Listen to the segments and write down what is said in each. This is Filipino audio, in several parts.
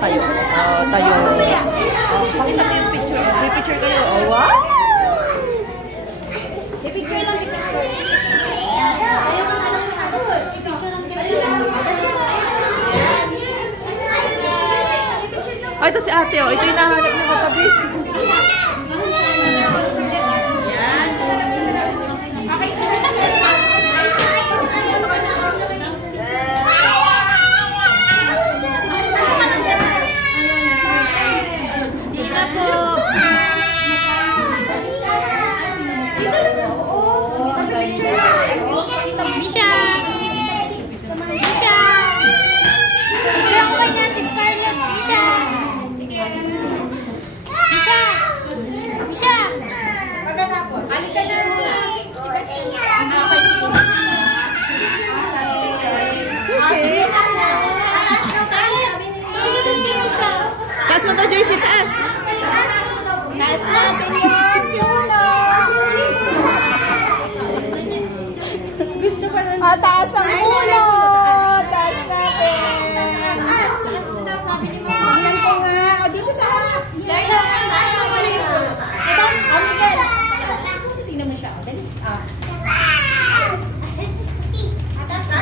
tayo. Tayo. Pakita mo yung picture. May picture kayo. Wow! May picture lang. Oh, ito si ate. Ito yung nahanap niya katabi. Taas mo daw, Joyce, taas. Taas natin yun. Gusto pa nun. Taas ang ulo. Taas natin. Tingnan ko nga. O, dito sa harap. Taas mo muna yung ulo. Tingnan mo siya. Dali. Taas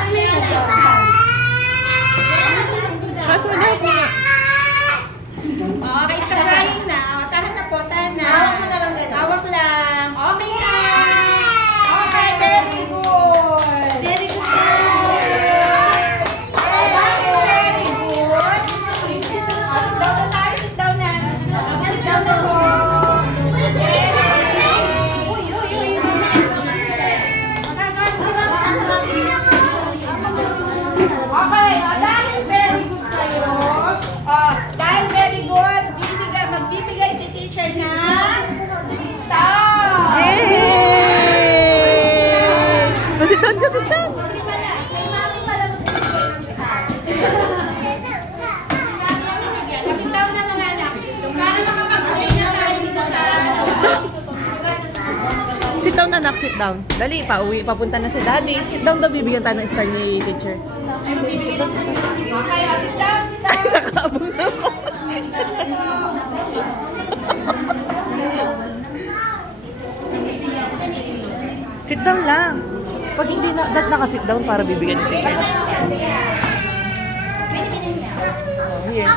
mo yung ulo. Taas mo daw po. Okay, start crying na. Tahan na po, tahan na. Hawak mo na lang ganun. Hawak lang. Okay na. Okay, very good. Very good. Very good. Sit down na tayo, sit down na. Sit down na po. Okay, dahil very good kayo. Dahil very good, magbibigay si teacher na star. Yay! Sit down ka, sit down. Kay mami pala magbibigay ng star. Sit down na mga anak. Para makapag-usay na tayo dito sa... Sit down na, nak. Sit down. Dali, pauwi. Papunta na si daddy. Sit down daw, bibigyan tayo ng star ni teacher. Sit down, sit down. Okay, sit down, sit down. Nakaabang na ako. Sit down lang. Pag hindi na, naka-sit down para bibigyan ni teacher ng star. Sige.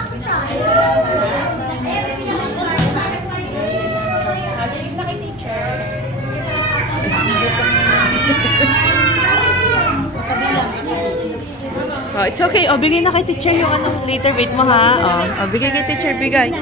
Oh, it's okay. Oh, bigay na kay teacher yung later. Wait mo ha. Oh, bigay kay teacher, bigay.